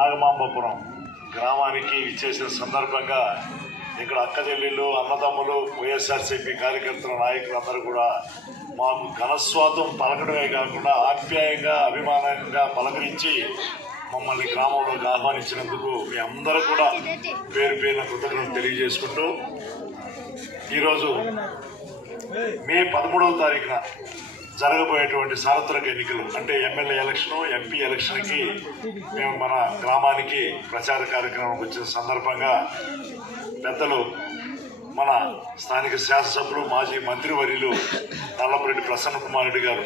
నాగమాంబపురం గ్రామానికి ఇచ్చేసిన సందర్భంగా ఇక్కడ అక్కచెల్లెళ్ళు, అన్నదమ్ములు, వైఎస్ఆర్సీపీ కార్యకర్తల నాయకులందరూ కూడా మాకు ఘనస్వాతం పలకడమే కాకుండా ఆప్యాయంగా, అభిమానంగా పలకరించి మమ్మల్ని గ్రామంలోకి ఆహ్వానించినందుకు మీ అందరూ కూడా పేరు పేరున కృతజ్ఞతలు తెలియజేసుకుంటూ ఈరోజు మే 13వ తారీఖున జరగబోయేటువంటి సార్వత్రిక ఎన్నికలు అంటే ఎమ్మెల్యే ఎలక్షను, ఎంపీ ఎలక్షన్కి మేము మన గ్రామానికి ప్రచార కార్యక్రమం వచ్చిన సందర్భంగా పెద్దలు మన స్థానిక శాసనసభ్యులు, మాజీ మంత్రివర్యులు నల్లపురెడ్డి ప్రసన్న కుమార్ రెడ్డి గారు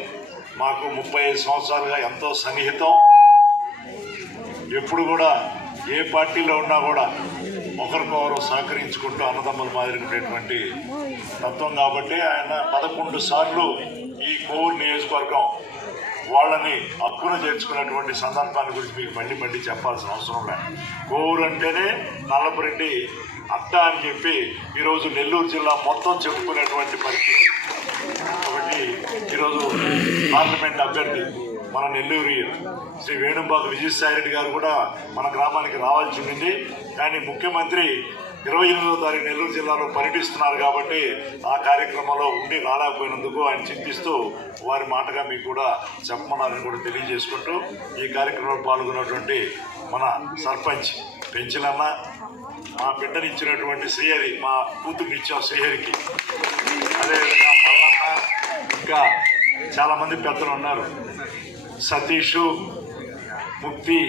మాకు 35 సంవత్సరాలుగా ఎంతో సన్నిహితం. ఎప్పుడు కూడా ఏ పార్టీలో ఉన్నా కూడా ఒకరికొకరు సహకరించుకుంటూ అన్నదమ్ముల మాదిరి ఉండేటువంటి తత్వం కాబట్టి ఆయన 11 సార్లు ఈ కోవూరు నియోజకవర్గం వాళ్ళని హక్కున చేర్చుకున్నటువంటి సందర్భాన్ని గురించి మీకు మళ్ళీ చెప్పాల్సిన అవసరం లేదు. కోవూరు అంటేనే నల్లపురెడ్డి అడ్డ అని చెప్పి ఈరోజు నెల్లూరు జిల్లా మొత్తం చెప్పుకునేటువంటి పరిస్థితి. కాబట్టి ఈరోజు పార్లమెంట్ అభ్యర్థి మన నెల్లూరు శ్రీ వేణుంబాక విజయసాయిరెడ్డి గారు కూడా మన గ్రామానికి రావాల్సి ఉండింది. కానీ ముఖ్యమంత్రి 28వ తారీఖు నెల్లూరు జిల్లాలో పర్యటిస్తున్నారు కాబట్టి ఆ కార్యక్రమంలో ఉండి రాలేకపోయినందుకు ఆయన చింతిస్తూ వారి మాటగా మీకు కూడా చెప్పమన్నారని కూడా తెలియజేసుకుంటూ ఈ కార్యక్రమంలో పాల్గొన్నటువంటి మన సర్పంచ్ పెంచిలన్న, మా బిడ్డని ఇచ్చినటువంటి శ్రీహరి, మా కూతుర్ని ఇచ్చాం శ్రీహరికి, అదేవిధంగా మల్లన్న, ఇంకా చాలామంది పెద్దలు ఉన్నారు, సతీషు, ముక్తి,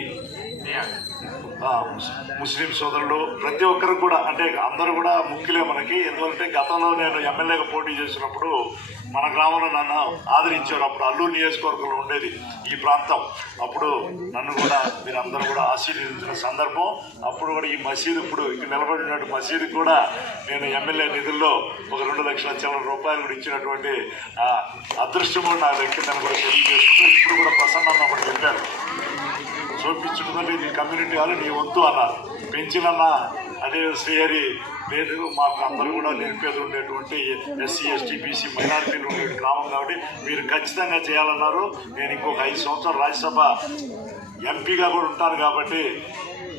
ముస్లిం సోదరులు, ప్రతి ఒక్కరు కూడా అంటే అందరూ కూడా ముఖ్యులే మనకి. ఎందుకంటే గతంలో నేను ఎమ్మెల్యేగా పోటీ చేసినప్పుడు మన గ్రామంలో నన్ను ఆదరించారు. అప్పుడు అల్లూరు నియోజకవర్గంలో ఉండేది ఈ ప్రాంతం. అప్పుడు నన్ను కూడా మీరందరూ కూడా ఆశీర్వదించిన సందర్భం. అప్పుడు కూడా ఈ మసీదు, ఇప్పుడు ఇక్కడ నిలబడినటువంటి మసీదు కూడా నేను ఎమ్మెల్యే నిధుల్లో ఒక 2 లక్షల చిల్లర రూపాయలు కూడా ఇచ్చినటువంటి అదృష్టం కూడా నా దక్కిందని కూడా తెలియజేసుకుంటూ ఇప్పుడు కూడా ప్రసన్న ఒకటి చెప్పారు, చూపించుకుంటే నీ కమ్యూనిటీ వాళ్ళు నీ వంతు అన్నారు. పెంచినన్న అదే శ్రీహరి లేదు, మాకు అందరూ కూడా నిరుపేదలు ఉండేటువంటి ఎస్సీ, ఎస్టీ, బీసీ మైనారిటీలు ఉండే గ్రామం కాబట్టి మీరు ఖచ్చితంగా చేయాలన్నారు. నేను ఇంకొక 5 సంవత్సరాలు రాజ్యసభ ఎంపీగా కూడా ఉంటాను కాబట్టి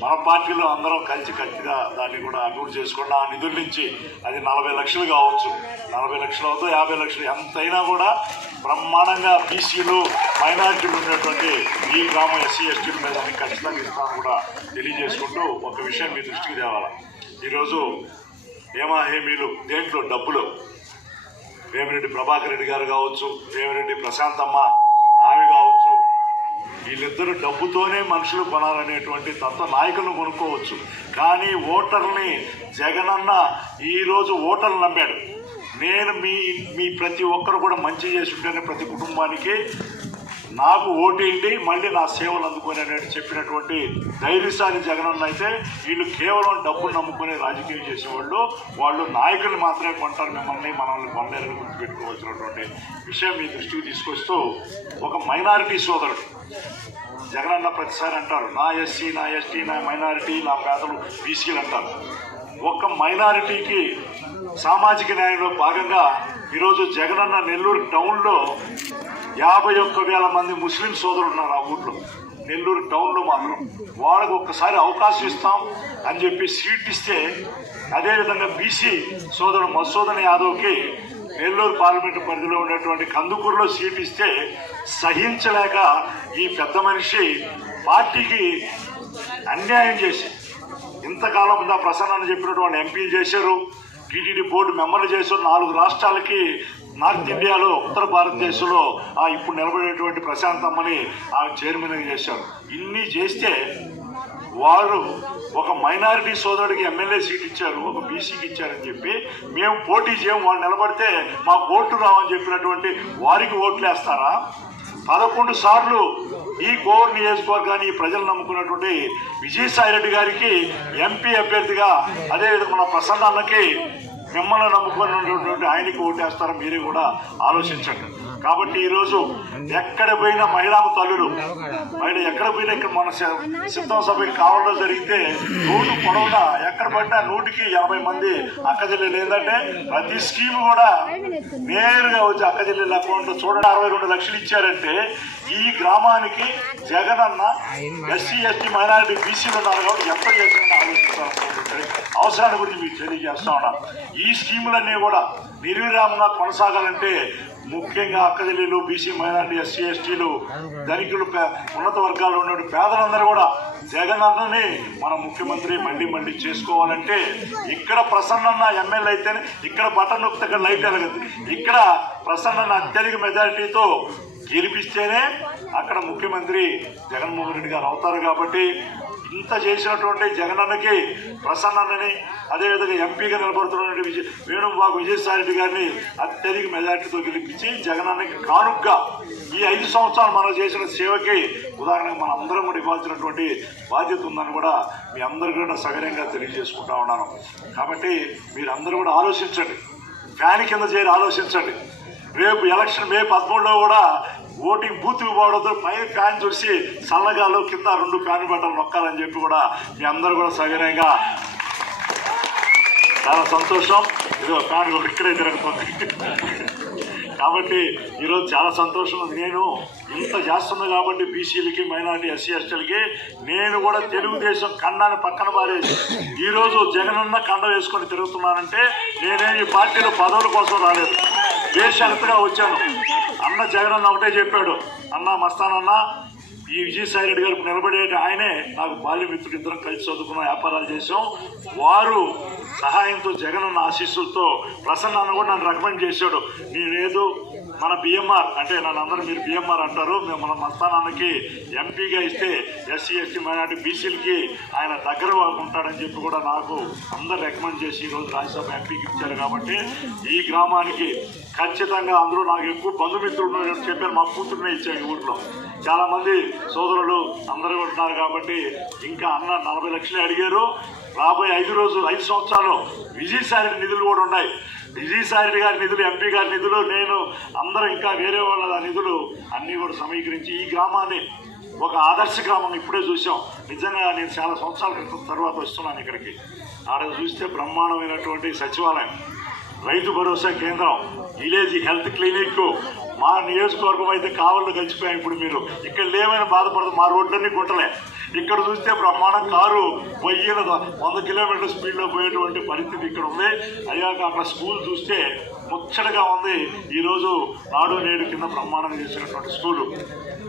మన పార్టీలో అందరం కలిసి గట్టిగా దాన్ని కూడా అభివృద్ధి చేసుకుని ఆ నిధుల నుంచి అది 40 లక్షలు కావచ్చు, 40 లక్షలు అవుతుంది, 50 లక్షలు ఎంతైనా కూడా బ్రహ్మాండంగా బీసీలు, మైనారిటీలు ఉండేటువంటి ఈ గ్రామం ఎస్సీ, ఎస్టీల మీద ఖచ్చితంగా ఇస్తాను కూడా తెలియజేసుకుంటూ ఒక విషయం మీ దృష్టికి తేవాలి. ఈరోజు హేమీలు దేంట్లో డబ్బులు వేమిరెడ్డి ప్రభాకర్ రెడ్డి గారు కావచ్చు, వేమిరెడ్డి ప్రశాంతమ్మ ఆమె కావచ్చు, వీళ్ళిద్దరూ డబ్బుతోనే మనుషులు కొనాలనేటువంటి తత్వ నాయకులను కొనుక్కోవచ్చు. కానీ ఓటర్ని జగనన్న ఈరోజు ఓటర్లు నమ్మాడు. నేను మీ ప్రతి ఒక్కరు కూడా మంచి చేసి ఉంటేనే ప్రతి కుటుంబానికి నాకు ఓటేయండి, మళ్ళీ నా సేవలు అందుకుని అనేది చెప్పినటువంటి ధైర్యశాలి జగనన్న అయితే వీళ్ళు కేవలం డబ్బులు నమ్ముకునే రాజకీయం చేసేవాళ్ళు, వాళ్ళు నాయకులు మాత్రమే కొంటారు, మనల్ని కొనలేరని గుర్తుపెట్టుకోవాల్సినటువంటి విషయం మీ దృష్టికి తీసుకొస్తూ ఒక మైనారిటీ సోదరుడు జగనన్న ప్రతిసారి అంటారు నా ఎస్సీ, నా ఎస్టీ, నా మైనారిటీ, నా పేదలు, బీసీలు అంటారు. ఒక్క మైనారిటీకి సామాజిక న్యాయంలో భాగంగా ఈరోజు జగనన్న నెల్లూరు టౌన్లో 51,000 మంది ముస్లిం సోదరులు ఉన్నారు. ఆ ఊర్లో నెల్లూరు టౌన్లో మాత్రం వాళ్ళకు ఒక్కసారి అవకాశం ఇస్తాం అని చెప్పి సీట్ ఇస్తే, అదేవిధంగా బీసీ సోదరుడు మధుసూదన్ యాదవ్కి నెల్లూరు పార్లమెంటు పరిధిలో ఉన్నటువంటి కందుకూరులో సీట్ ఇస్తే సహించలేక ఈ పెద్ద మనిషి పార్టీకి అన్యాయం చేసి ఇంతకాలం ముందు ప్రసన్న చెప్పినటువంటి ఎంపీలు చేశారు, టీటీడీ బోర్డు మెంబర్లు చేశారు, 4 రాష్ట్రాలకి నార్త్ ఇండియాలో, ఉత్తర భారతదేశంలో ఇప్పుడు నిలబడేటువంటి ప్రశాంతమ్మని ఆమె చైర్మన్గా చేశారు. ఇన్ని చేస్తే వారు ఒక మైనారిటీ సోదరుడికి ఎమ్మెల్యే సీట్ ఇచ్చారు, ఒక బీసీకి ఇచ్చారని చెప్పి మేము పోటీ చేయం, వాళ్ళు నిలబడితే మాకు ఓట్లు రావని చెప్పినటువంటి వారికి ఓట్లు వేస్తారా? 11 సార్లు ఈ కోవూరు నియోజకవర్గాన్ని ప్రజలు నమ్ముకున్నటువంటి విజయసాయిరెడ్డి గారికి ఎంపీ అభ్యర్థిగా, అదేవిధంగా మన ప్రసన్న అన్నకి మిమ్మల్ని నమ్ముకున్నటువంటి ఆయనకి ఓటేస్తారో మీరే కూడా ఆలోచించండి. కాబట్టి ఈరోజు ఎక్కడ పోయినా మహిళా తల్లులు ఎక్కడ పోయినా, ఇక్కడ మన సిద్ధం సభకి కావడంలో జరిగితే రోడ్డు పొడవునా ఎక్కడ పడినా 180 మంది అక్కచెల్లెలు. ఏంటంటే ప్రతి స్కీమ్ కూడా నేరుగా వచ్చి అక్కచెల్లెళ్ళ అకౌంట్లో చూడండి 62 లక్షలు ఇచ్చారంటే ఈ గ్రామానికి జగన్ అన్న ఎస్సీ ఎస్టీ మైనారిటీ బీసీలు ఉన్నారు కాబట్టి ఎంత చేసిన ఆలోచించాలి అవసరాన్ని గురించి మీకు తెలియజేస్తా ఉన్నాను. ఈ స్కీములన్నీ కూడా నిర్విరామంగా కొనసాగాలంటే ముఖ్యంగా అక్కచెల్లెలు, బీసీ మైనారిటీ, ఎస్సీ ఎస్టీలు, ధనికులు, ఉన్నత వర్గాల్లో ఉన్న పేదలందరూ కూడా జగన్ అన్నని మన ముఖ్యమంత్రి మళ్ళీ చేసుకోవాలంటే ఇక్కడ ప్రసన్న ఎమ్మెల్యే అయితేనే ఇక్కడ బటన్ నొక్కితే ఇక్కడ లైట్ వెలగదు. ఇక్కడ ప్రసన్న అత్యధిక మెజారిటీతో గెలిపిస్తేనే అక్కడ ముఖ్యమంత్రి జగన్మోహన్ రెడ్డి గారు అవుతారు. కాబట్టి ఇంత చేసినటువంటి జగనన్నకి, ప్రసన్నని, అదేవిధంగా ఎంపీగా నిలబడుతున్నటువంటి వేణుబాబు విజయసాయి రెడ్డి గారిని అత్యధిక మెజార్టీతో గెలిపించి జగనన్నకి కానుగ్గా ఈ 5 సంవత్సరాలు మనం చేసిన సేవకి ఉదాహరణకు మన అందరం కూడా ఇవ్వాల్సినటువంటి బాధ్యత ఉందని కూడా మీ అందరికీ కూడా సగర్యంగా తెలియజేసుకుంటా ఉన్నాను. కాబట్టి మీరందరూ కూడా ఆలోచించండి, ఫ్యాన్ కింద చేరి ఆలోచించండి. రేపు ఎలక్షన్ మే 13లో కూడా ఓటింగ్ బూత్కి పోవడంతో పై ఫ్యాన్ చూసి చల్లగాలు కింద 2 ఫ్యాన్ బట్టలు నొక్కాలని చెప్పి కూడా మీ అందరూ కూడా సగర్యంగా చాలా సంతోషం. ఇదో ఫ్యాన్ కూడా ఇక్కడే జరుగుతుంది. కాబట్టి ఈరోజు చాలా సంతోషం. నేను ఇంత చేస్తున్నా కాబట్టి బీసీలకి, మైనారిటీ, ఎస్సీ ఎస్టీలకి నేను కూడా తెలుగుదేశం కండాన్ని పక్కన పారేసి ఈరోజు జగనన్న కండ వేసుకొని తిరుగుతున్నానంటే నేనే ఈ పార్టీలో పదవుల కోసం రాలేదు, దేశంతగా వచ్చాను. అన్న జగనన్న ఒకటే చెప్పాడు, అన్న మస్తానన్న ఈ విజయసాయి రెడ్డి గారికి నిలబడే ఆయనే నాకు బాల్యమిత్రుడు, ఇద్దరం కలిసి చదువుకున్న, వ్యాపారాలు చేసాం. వారు సహాయంతో జగనన్న ఆశీస్సులతో ప్రసన్న అన్న కూడా నన్ను రికమెండ్ చేశాడు. నేనేదో మన బిఎంఆర్ అంటే నన్ను అందరూ మీరు బిఎంఆర్ అంటారు, మేము మన మస్తానాన్నకి ఎంపీగా ఇస్తే ఎస్సీ ఎస్టీ మైనార్టీ బీసీలకి ఆయన దగ్గర ఉంటాడని చెప్పి కూడా నాకు అందరు రికమెండ్ చేసి ఈరోజు రాజ్యసభ ఎంపీకి ఇచ్చారు. కాబట్టి ఈ గ్రామానికి ఖచ్చితంగా అందరూ నాకు ఎక్కువ బంధుమిత్రులు చెప్పారు, మా కూతురునే ఇచ్చాను. ఈ ఊరిలో చాలా మంది సోదరులు అందరూ ఉంటున్నారు. కాబట్టి ఇంకా అన్న 40 లక్షలు అడిగారు. రాబోయే 5 సంవత్సరాలు విజయసాయి నిధులు కూడా ఉన్నాయి. విజయసాయి గారి నిధులు, ఎంపీ గారి నిధులు, నేను అందరూ ఇంకా వేరే వాళ్ళ నిధులు అన్నీ కూడా సమీకరించి ఈ గ్రామాన్ని ఒక ఆదర్శ గ్రామం ఇప్పుడే చూసాం. నిజంగా నేను చాలా సంవత్సరాల క్రితం తర్వాత వస్తున్నాను ఇక్కడికి. ఆడ చూస్తే బ్రహ్మాండమైనటువంటి సచివాలయం, రైతు భరోసా కేంద్రం, విలేజ్ హెల్త్ క్లినిక్, మా నియోజకవర్గం అయితే కావల్లో కలిసిపోయాయి. ఇప్పుడు మీరు ఇక్కడ లేవని బాధపడదు, మా రోడ్లన్నీ గుంటలే. ఇక్కడ చూస్తే బ్రహ్మాండం కారు 100 కిలోమీటర్ల స్పీడ్లో పోయేటువంటి పరిస్థితి ఇక్కడ ఉంది. అయ్యాక అక్కడ స్కూల్ చూస్తే ముచ్చటగా ఉంది. ఈరోజు నాడు నేడు కింద బ్రహ్మాండంగా చేసినటువంటి స్కూలు.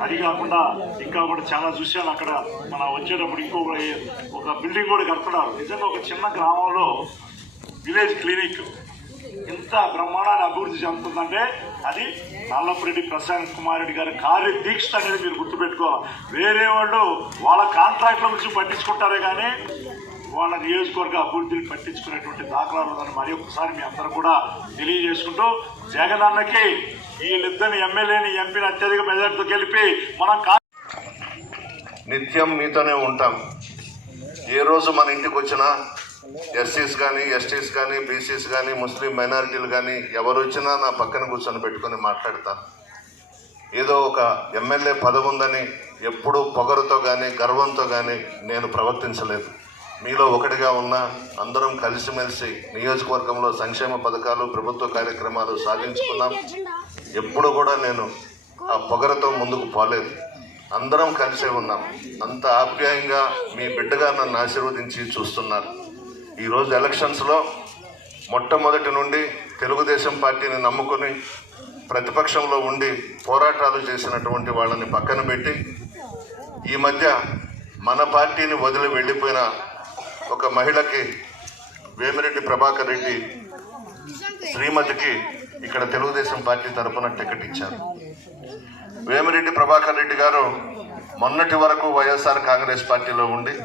అది కాకుండా ఇంకా కూడా చాలా చూశాను. అక్కడ మన వచ్చేటప్పుడు ఒక బిల్డింగ్ కూడా కడుతున్నారు. నిజంగా ఒక చిన్న గ్రామంలో విలేజ్ క్లినిక్ ఇంత బ్రహ్మాండాన్ని అభివృద్ధి చెందుతుందంటే అది నల్లపురెడ్డి ప్రశాంత్ కుమార్ రెడ్డి గారి కార్యదీక్ష అనేది మీరు గుర్తుపెట్టుకోవాలి. వేరే వాళ్ళు వాళ్ళ కాంట్రాక్ట్ల గురించి పట్టించుకుంటారే కానీ వాళ్ళ నియోజకవర్గ అభివృద్ధిని పట్టించుకునేటువంటి దాఖలాలు ఉందని మరి ఒకసారి మీ అందరూ కూడా తెలియజేసుకుంటూ జగన్ అన్నకి వీళ్ళిద్దరిని ఎమ్మెల్యేని, ఎంపీని అత్యధిక మెజార్టీతో గెలిపి మనం నిత్యం మీతోనే ఉంటాం. ఏ రోజు మన ఇంటికి వచ్చినా ఎస్సీస్ కానీ, ఎస్టీస్ కానీ, బీసీస్ కానీ, ముస్లిం మైనారిటీలు కానీ ఎవరు వచ్చినా నా పక్కన కూర్చొని పెట్టుకొని మాట్లాడతాను. ఏదో ఒక ఎమ్మెల్యే పదవి ఉందని ఎప్పుడూ పొగరుతో కానీ గర్వంతో కానీ నేను ప్రవర్తించలేదు. మీలో ఒకటిగా ఉన్న అందరం కలిసిమెలిసి నియోజకవర్గంలో సంక్షేమ పథకాలు, ప్రభుత్వ కార్యక్రమాలు సాధించుకున్నాం. ఎప్పుడు కూడా నేను ఆ పొగరతో ముందుకు పోలేదు. అందరం కలిసే ఉన్నాం. అంత ఆప్యాయంగా మీ బిడ్డగా నన్ను ఆశీర్వదించి చూస్తున్నారు. ఈరోజు ఎలక్షన్స్లో మొట్టమొదటి నుండి తెలుగుదేశం పార్టీని నమ్ముకొని ప్రతిపక్షంలో ఉండి పోరాటాలు చేసినటువంటి వాళ్ళని పక్కన పెట్టి ఈ మధ్య మన పార్టీని వదిలి వెళ్ళిపోయిన ఒక మహిళకి, వేమిరెడ్డి ప్రభాకర్ రెడ్డి శ్రీమతికి ఇక్కడ తెలుగుదేశం పార్టీ తరఫున టికెట్ ఇచ్చారు. వేమిరెడ్డి ప్రభాకర్ రెడ్డి గారు మొన్నటి వరకు వైఎస్ఆర్ కాంగ్రెస్ పార్టీలో ఉండి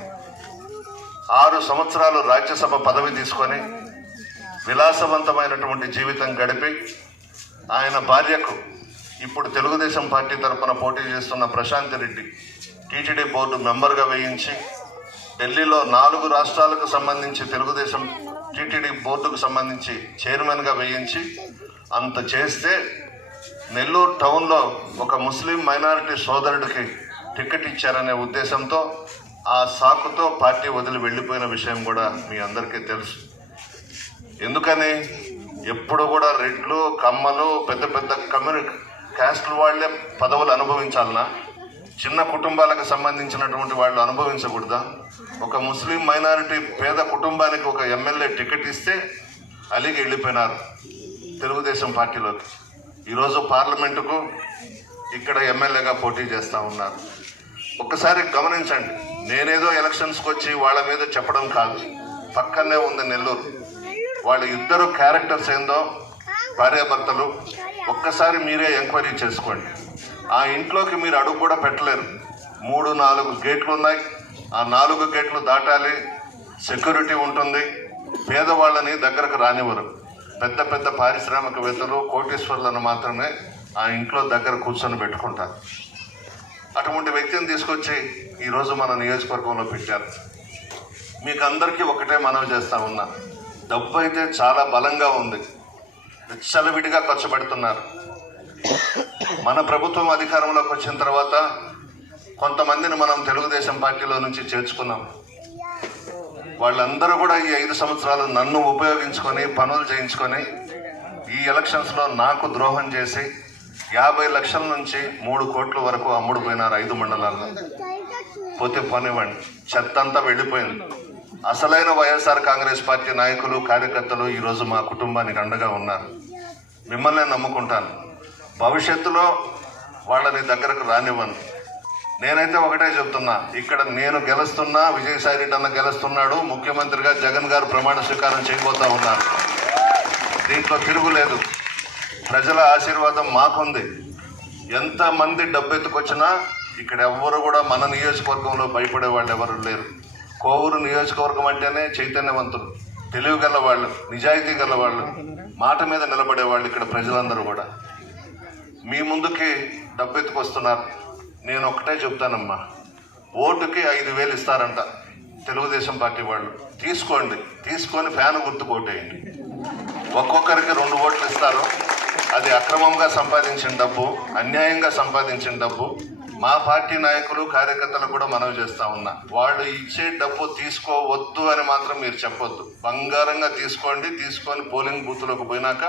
6 సంవత్సరాలు రాజ్యసభ పదవి తీసుకొని విలాసవంతమైనటువంటి జీవితం గడిపి ఆయన భార్యకు ఇప్పుడు తెలుగుదేశం పార్టీ తరఫున పోటీ చేస్తున్న ప్రశాంత్ రెడ్డి టీటీడీ బోర్డు మెంబర్గా వేయించి ఢిల్లీలో 4 రాష్ట్రాలకు సంబంధించి తెలుగుదేశం టీటీడీ బోర్డుకు సంబంధించి చైర్మన్గా వేయించి అంత చేస్తే నెల్లూరు టౌన్లో ఒక ముస్లిం మైనారిటీ సోదరుడికి టికెట్ ఇచ్చారనే ఉద్దేశంతో ఆ సాకుతో పార్టీ వదిలి వెళ్ళిపోయిన విషయం కూడా మీ అందరికీ తెలుసు. ఎందుకని ఎప్పుడు కూడా రెడ్లు, కమ్మలు, పెద్ద పెద్ద క్యాస్టుల వాళ్ళే పదవులు అనుభవించాలనా? చిన్న కుటుంబాలకు సంబంధించినటువంటి వాళ్ళు అనుభవించకూడదా? ఒక ముస్లిం మైనారిటీ పేద కుటుంబానికి ఒక ఎమ్మెల్యే టికెట్ ఇస్తే అలిగి వెళ్ళిపోయినారు తెలుగుదేశం పార్టీలోకి. ఈరోజు పార్లమెంటుకు ఇక్కడ ఎమ్మెల్యేగా పోటీ చేస్తూ ఉన్నారు. ఒక్కసారి గమనించండి, నేనేదో ఎలక్షన్స్కి వచ్చి వాళ్ళ మీద చెప్పడం కాదు. పక్కనే ఉంది నెల్లూరు. వాళ్ళ ఇద్దరు క్యారెక్టర్స్ ఏందో భార్యాభర్తలు ఒక్కసారి మీరే ఎంక్వైరీ చేసుకోండి. ఆ ఇంట్లోకి మీరు అడుగు కూడా పెట్టలేరు. 3-4 గేట్లు ఉన్నాయి. ఆ 4 గేట్లు దాటాలి. సెక్యూరిటీ ఉంటుంది. పేదవాళ్ళని దగ్గరకు రానివ్వరు. పెద్ద పెద్ద పారిశ్రామికవేత్తలు, కోటీశ్వర్లను మాత్రమే ఆ ఇంట్లో దగ్గర కూర్చొని పెట్టుకుంటారు. అటువంటి వ్యక్తిని తీసుకొచ్చి ఈరోజు మన నియోజకవర్గంలో పెట్టారు. మీకు అందరికీ ఒకటే మనవి చేస్తా ఉన్నా, డబ్బు అయితే చాలా బలంగా ఉంది, విచ్చలవిడిగా ఖర్చు పెడుతున్నారు. మన ప్రభుత్వం అధికారంలోకి వచ్చిన తర్వాత కొంతమందిని మనం తెలుగుదేశం పార్టీలో నుంచి చేర్చుకున్నాం. వాళ్ళందరూ కూడా ఈ 5 సంవత్సరాలు నన్ను ఉపయోగించుకొని పనులు చేయించుకొని ఈ ఎలక్షన్స్లో నాకు ద్రోహం చేసి 50 లక్షల నుంచి 3 కోట్ల వరకు అమ్ముడు పోయినారు 5 మండలాల్లో. పోతే పోనివ్వండి, చెత్త అంతా వెళ్ళిపోయింది. అసలైన వైఎస్ఆర్ కాంగ్రెస్ పార్టీ నాయకులు, కార్యకర్తలు ఈరోజు మా కుటుంబానికి అండగా ఉన్నారు. మిమ్మల్ని నమ్ముకుంటాను. భవిష్యత్తులో వాళ్ళని దగ్గరకు రానివ్వను. నేనైతే ఒకటే చెప్తున్నా, ఇక్కడ నేను గెలుస్తున్నా, విజయసాయి రెడ్డి అన్న గెలుస్తున్నాడు, ముఖ్యమంత్రిగా జగన్ గారు ప్రమాణ స్వీకారం చేయబోతా ఉన్నారు. దీంట్లో తిరుగులేదు. ప్రజల ఆశీర్వాదం మాకుంది. ఎంతమంది డబ్బెత్తుకొచ్చినా ఇక్కడ ఎవ్వరు కూడా మన నియోజకవర్గంలో భయపడే వాళ్ళు ఎవరు లేరు. కోవూరు నియోజకవర్గం అంటేనే చైతన్యవంతులు, తెలివిగల వాళ్ళు, నిజాయితీ గల వాళ్ళు, మాట మీద నిలబడే వాళ్ళు ఇక్కడ ప్రజలందరూ కూడా. మీ ముందుకి డబ్బెత్తుకొస్తున్నారు. నేను ఒకటే చెప్తానమ్మా, ఓటుకి 5,000 ఇస్తారంట తెలుగుదేశం పార్టీ వాళ్ళు. తీసుకోండి, తీసుకొని ఫ్యాన్ గుర్తు కొట్టేయండి. ఒక్కొక్కరికి 2 ఓట్లు ఇస్తారు. అది అక్రమంగా సంపాదించిన డబ్బు, అన్యాయంగా సంపాదించిన డబ్బు. మా పార్టీ నాయకులు, కార్యకర్తలు కూడా మనవి చేస్తా ఉన్నా, వాళ్ళు ఇచ్చే డబ్బు తీసుకోవద్దు అని మాత్రం మీరు చెప్పొద్దు. బంగారంగా తీసుకోండి. తీసుకొని పోలింగ్ బూత్లోకి పోయినాక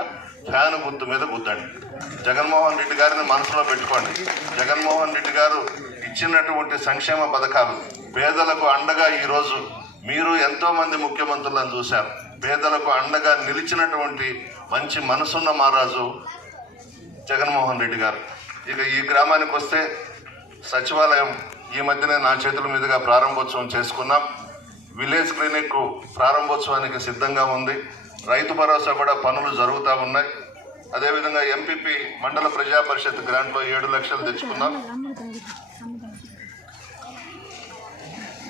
ఫ్యాన్ గుర్తు మీద గుద్దండి. జగన్మోహన్ రెడ్డి గారిని మనసులో పెట్టుకోండి. జగన్మోహన్ రెడ్డి గారు ఇచ్చినటువంటి సంక్షేమ పథకాలు పేదలకు అండగా ఈరోజు మీరు ఎంతోమంది ముఖ్యమంత్రులను చూశారు. పేదలకు అండగా నిలిచినటువంటి మంచి మనసున్న మహారాజు జగన్మోహన్ రెడ్డి గారు. ఇక ఈ గ్రామానికి వస్తే సచివాలయం ఈ మధ్యనే నా చేతుల మీదుగా ప్రారంభోత్సవం చేసుకున్నాం. విలేజ్ క్లినిక్ ప్రారంభోత్సవానికి సిద్ధంగా ఉంది. రైతు భరోసా కూడా పనులు జరుగుతూ ఉన్నాయి. అదేవిధంగా ఎంపీపీ మండల ప్రజా పరిషత్ గ్రాంట్లో 7 లక్షలు తెచ్చుకున్నాం.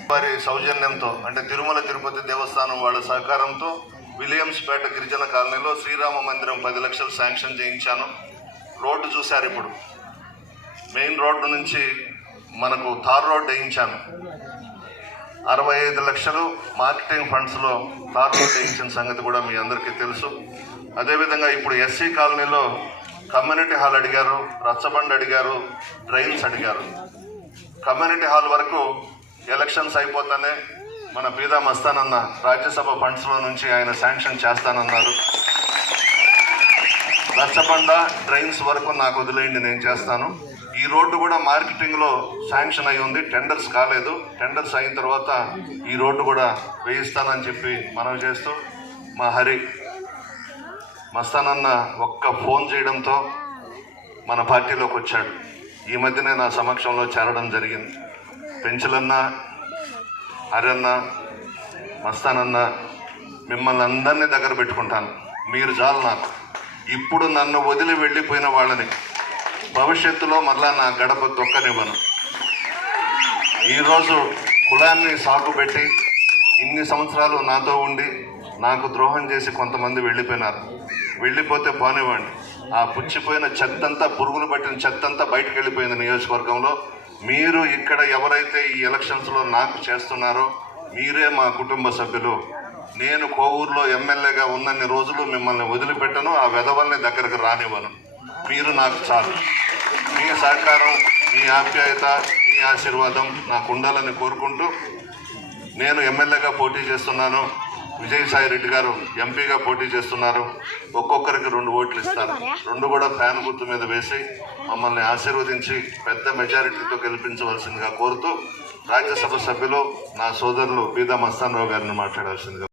వారి సౌజన్యంతో, అంటే తిరుమల తిరుపతి దేవస్థానం వాళ్ళ సహకారంతో విలియమ్స్పేట గిరిజన కాలనీలో శ్రీరామ మందిరం 10 లక్షలు శాంక్షన్ చేయించాను. రోడ్డు చూశారు. ఇప్పుడు మెయిన్ రోడ్డు నుంచి మనకు తార్ రోడ్డు వేయించాను. 65 లక్షలు మార్కెటింగ్ ఫండ్స్లో తార్ రోడ్డు వేయించిన సంగతి కూడా మీ అందరికీ తెలుసు. అదేవిధంగా ఇప్పుడు ఎస్సీ కాలనీలో కమ్యూనిటీ హాల్ అడిగారు, రచ్చబండ అడిగారు, డ్రైన్స్ అడిగారు. కమ్యూనిటీ హాల్ వరకు ఎలక్షన్స్ అయిపోతానే మన పీదా మస్తానన్న రాజ్యసభ ఫండ్స్లో నుంచి ఆయన శాంక్షన్ చేస్తానన్నారు. రచ్చబండ డ్రైన్స్ వరకు నాకు వదిలేయండి, నేను చేస్తాను. ఈ రోడ్డు కూడా మార్కెటింగ్లో శాంక్షన్ అయి ఉంది. టెండర్స్ కాలేదు. టెండర్స్ అయిన తర్వాత ఈ రోడ్డు కూడా వేయిస్తానని చెప్పి మనవి చేస్తూ, మా హరి మస్తానన్న ఒక్క ఫోన్ చేయడంతో మన పార్టీలోకి వచ్చాడు. ఈ మధ్యనే నా సమక్షంలో చేరడం జరిగింది. పెంచులన్న, హరన్న, మస్తానన్న, మిమ్మల్ని అందరినీ దగ్గర పెట్టుకుంటాను. మీరు చాలు నాకు. ఇప్పుడు నన్ను వదిలి వెళ్ళిపోయిన వాళ్ళని భవిష్యత్తులో మళ్ళా నా గడప తొక్కనివ్వను. ఈరోజు కులాన్ని సాగు పెట్టి ఇన్ని సంవత్సరాలు నాతో ఉండి నాకు ద్రోహం చేసి కొంతమంది వెళ్ళిపోయినారు. వెళ్ళిపోతే పోనివ్వండి. ఆ పుచ్చిపోయిన చెత్తంతా, పురుగులు పట్టిన చెత్తంతా బయటకు వెళ్ళిపోయింది నియోజకవర్గంలో. మీరు ఇక్కడ ఎవరైతే ఈ ఎలక్షన్స్లో నాకు చేస్తున్నారో మీరే మా కుటుంబ సభ్యులు. నేను కోవూరులో ఎమ్మెల్యేగా ఉన్నన్ని రోజులు మిమ్మల్ని వదిలిపెట్టను, ఆ వెధవల్ని దగ్గరకు రానివ్వను. మీరు నాకు చాలు. మీ సహకారం, మీ ఆప్యాయత, మీ ఆశీర్వాదం నాకు ఉండాలని కోరుకుంటూ, నేను ఎమ్మెల్యేగా పోటీ చేస్తున్నాను. విజయసాయి రెడ్డి గారు ఎంపీగా పోటీ చేస్తున్నారు. ఒక్కొక్కరికి 2 ఓట్లు ఇస్తారు. 2 కూడా ఫ్యాన్ గుర్తు మీద వేసి మమ్మల్ని ఆశీర్వదించి పెద్ద మెజారిటీతో గెలిపించవలసిందిగా కోరుతూ రాజ్యసభ సభ్యులు నా సోదరులు బీదా మస్తాన్ రావు గారిని మాట్లాడాల్సిందిగా